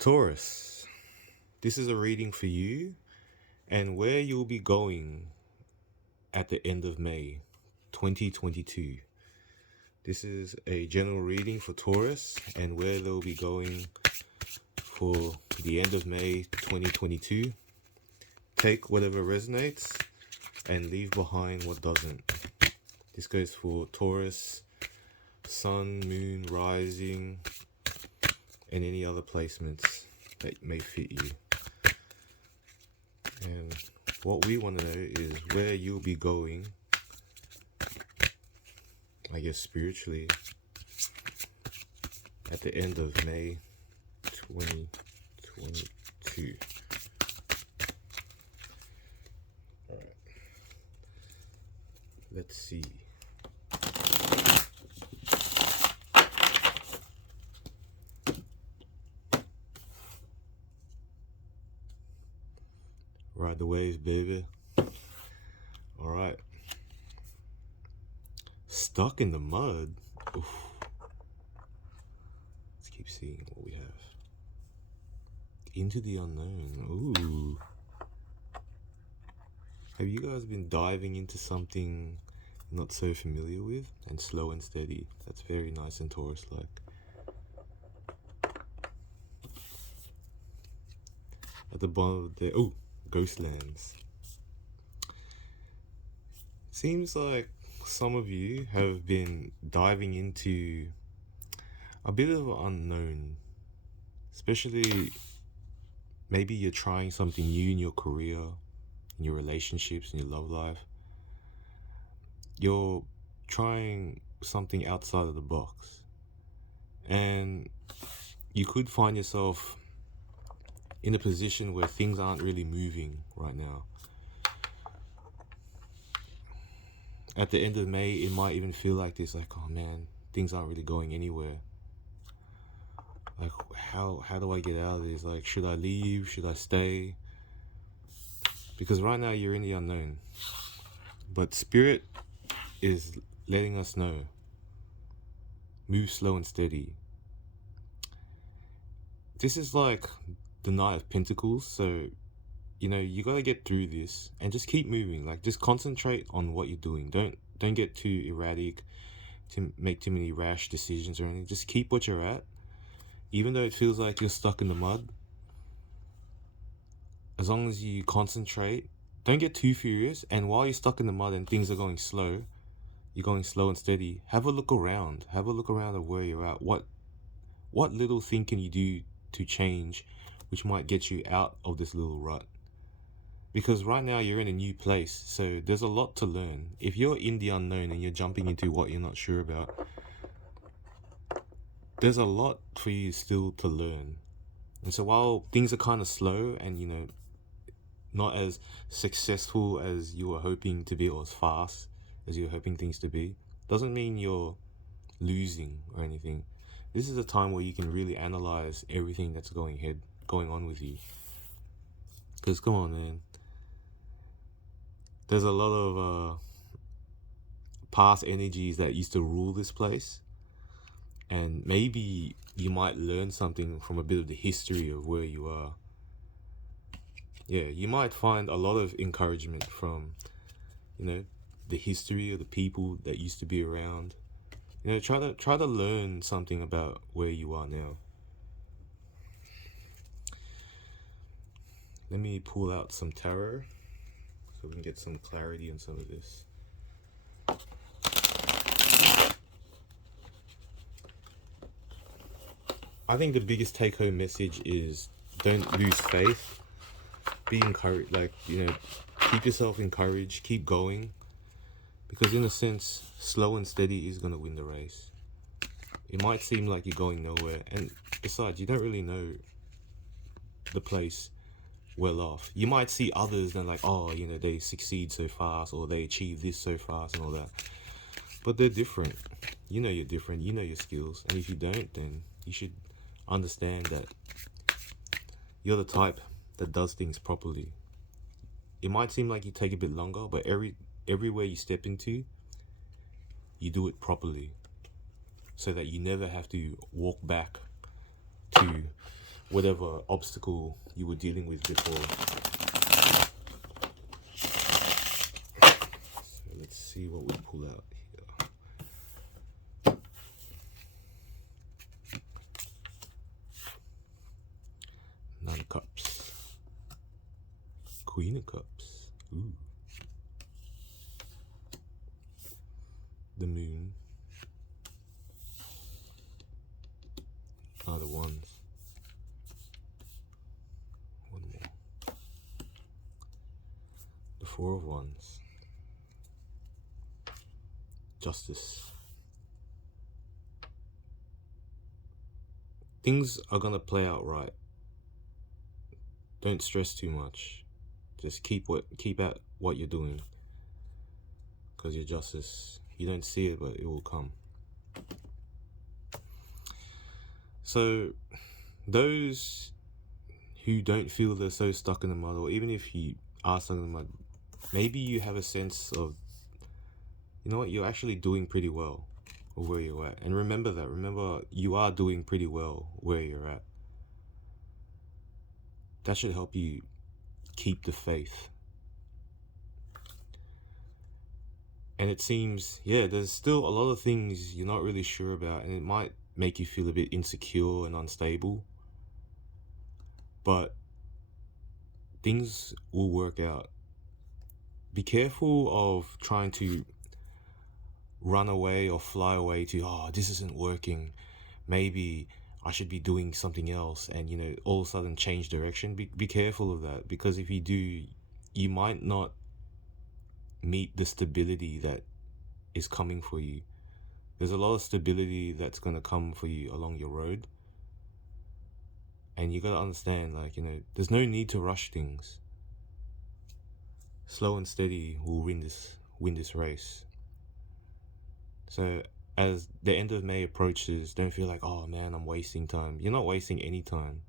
Taurus, this is a reading for you and where you'll be going at the end of May 2022. This is a general reading for Taurus and where they'll be going for the end of May 2022. Take whatever resonates and leave behind what doesn't. This goes for Taurus, Sun, Moon, Rising, and any other placements that may fit you. And what we want to know is where you'll be going, I guess spiritually, at the end of May 2022. Alright. Let's see. Ride the waves, baby. Alright. Stuck in the mud. Oof. Let's keep seeing what we have. Into the unknown. Ooh. Have you guys been diving into something not so familiar with? And slow and steady. That's very nice and Taurus-like. At the bottom of the... Oh! Ghostlands. Seems like some of you have been diving into a bit of an unknown, especially maybe you're trying something new in your career, in your relationships, in your love life. You're trying something outside of the box, and you could find yourself in a position where things aren't really moving right now. At the end of May, it might even feel like this, like, oh man, things aren't really going anywhere. Like, how do I get out of this? Like, should I leave? Should I stay? Because right now you're in the unknown. But Spirit is letting us know, move slow and steady. This is like the Knight of Pentacles, so you gotta get through this and just keep moving. Like, just concentrate on what you're doing. Don't get too erratic, to make too many rash decisions or anything. Just keep what you're at, even though it feels like you're stuck in the mud. As long as you concentrate, don't get too furious. And while you're stuck in the mud and things are going slow, you're going slow and steady. Have a look around. Have a look around at where you're at. What little thing can you do to change, which might get you out of this little rut? Because right now you're in a new place, so there's a lot to learn. If you're in the unknown and you're jumping into what you're not sure about, there's a lot for you still to learn. And so while things are kind of slow and not as successful as you were hoping to be, or as fast as you were hoping things to be, doesn't mean you're losing or anything. This is a time where you can really analyze everything that's going on with you. Because come on, man, there's a lot of past energies that used to rule this place, and maybe you might learn something from a bit of the history of where you are. Yeah, you might find a lot of encouragement from the history of the people that used to be around. Try to learn something about where you are now. Let me pull out some tarot so we can get some clarity on some of this. I think the biggest take-home message is don't lose faith. Be encouraged, keep yourself encouraged, keep going. Because in a sense, slow and steady is going to win the race. It might seem like you're going nowhere. And besides, you don't really know the place well off. You might see others and they succeed so fast, or they achieve this so fast and all that. But they're different. You're different. You know your skills. And if you don't, then you should understand that you're the type that does things properly. It might seem like you take a bit longer, but everywhere you step into, you do it properly, so that you never have to walk back to whatever obstacle you were dealing with before. So let's see what we pull out here. Nine of Cups. Queen of Cups. Ooh. The Moon. Other ones. One more. The Four of Wands. Justice. Things are gonna play out right. Don't stress too much. Just keep at what you're doing. Because your justice, you don't see it, but it will come. So those who don't feel they're so stuck in the mud, or even if you are stuck in the mud, maybe you have a sense of, you know what, you're actually doing pretty well of where you're at. And remember that. Remember, you are doing pretty well where you're at. That should help you keep the faith. And it seems, yeah, there's still a lot of things you're not really sure about, and it might make you feel a bit insecure and unstable. But things will work out. Be careful of trying to run away or fly away to, oh, this isn't working. Maybe I should be doing something else, and, you know, all of a sudden change direction. Be careful of that, because if you do, you might not meet the stability that is coming for you. There's a lot of stability that's going to come for you along your road. And you got to understand, like, you know, there's no need to rush things. Slow and steady will win this race. So as the end of May approaches, don't feel like, oh man, I'm wasting time. You're not wasting any time.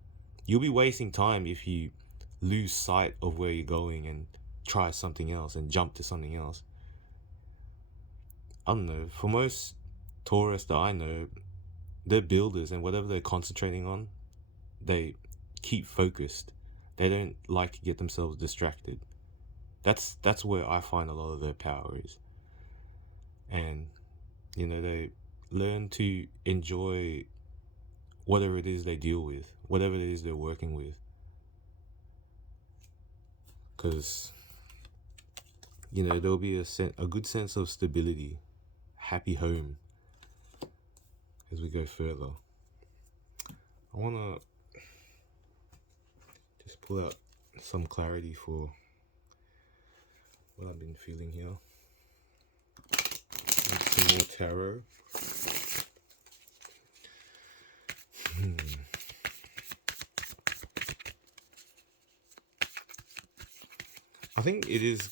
You'll be wasting time if you lose sight of where you're going and try something else and jump to something else. I don't know, for most Taurus that I know, they're builders, and whatever they're concentrating on, they keep focused. They don't like to get themselves distracted. That's where I find a lot of their power is. And, you know, they learn to enjoy whatever it is they deal with, whatever it is they're working with. Because, you know, there'll be a good sense of stability, happy home as we go further. I want to just pull out some clarity for what I've been feeling here. Some more tarot. I think it is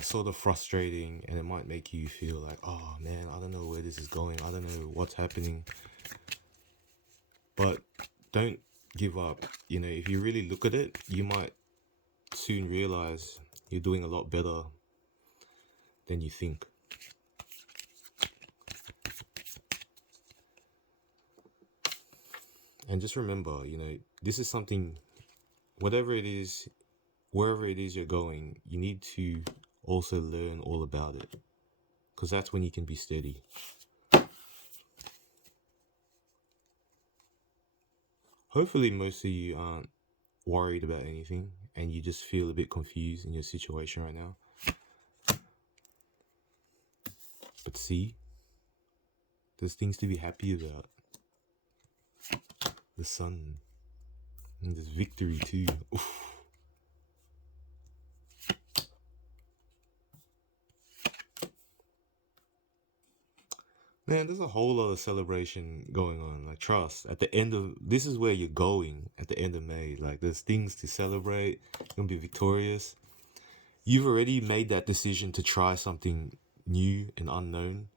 sort of frustrating, and it might make you feel like, oh man, I don't know where this is going. I don't know what's happening. But don't give up. You know, if you really look at it, you might soon realize you're doing a lot better than you think. And just remember, you know, this is something, whatever it is, wherever it is you're going, you need to also learn all about it, because that's when you can be steady. Hopefully most of you aren't worried about anything and you just feel a bit confused in your situation right now. But see, there's things to be happy about. The sun. And there's victory too. Oof. Man, there's a whole lot of celebration going on. Like, trust, at the end of, this is where you're going at the end of May. Like, there's things to celebrate. You're gonna be victorious. You've already made that decision to try something new and unknown.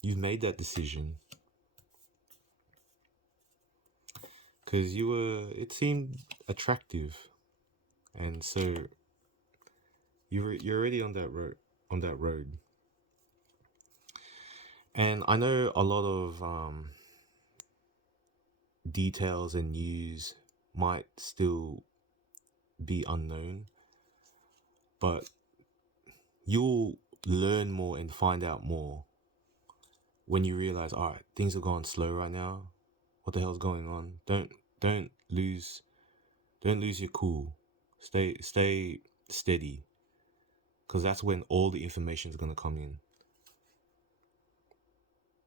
You've made that decision. Because it seemed attractive. And so, you're already on that road. And I know a lot of details and news might still be unknown, but you'll learn more and find out more when you realize, all right, things are going slow right now. What the hell's going on? Don't lose your cool. Stay steady, because that's when all the information is gonna come in.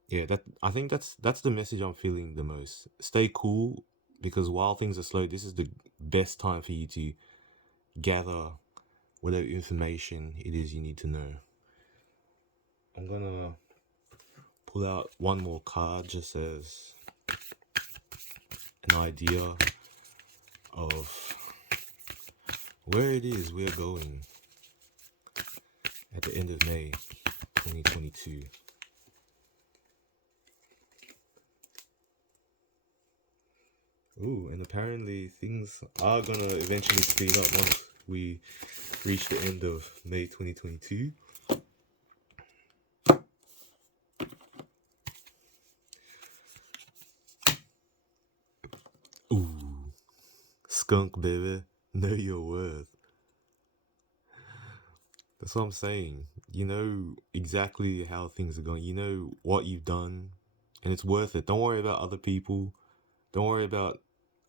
Yeah, I think that's the message I'm feeling the most. Stay cool, because while things are slow, this is the best time for you to gather whatever information it is you need to know. I'm gonna pull out one more card just as an idea of where it is we're going at the end of May 2022. Ooh, and apparently things are gonna eventually speed up once we reach the end of May 2022. Ooh, skunk baby, know your worth. That's what I'm saying. You know exactly how things are going. You know what you've done, and it's worth it. Don't worry about other people. Don't worry about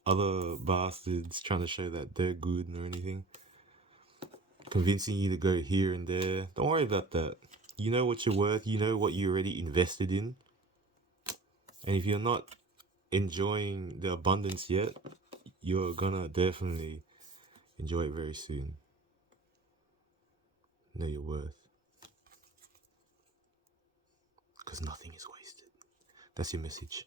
other bastards trying to show that they're good or anything. Convincing you to go here and there. Don't worry about that. You know what you're worth. You know what you already invested in. And if you're not enjoying the abundance yet, you're gonna definitely enjoy it very soon. Know your worth. Because nothing is wasted. That's your message.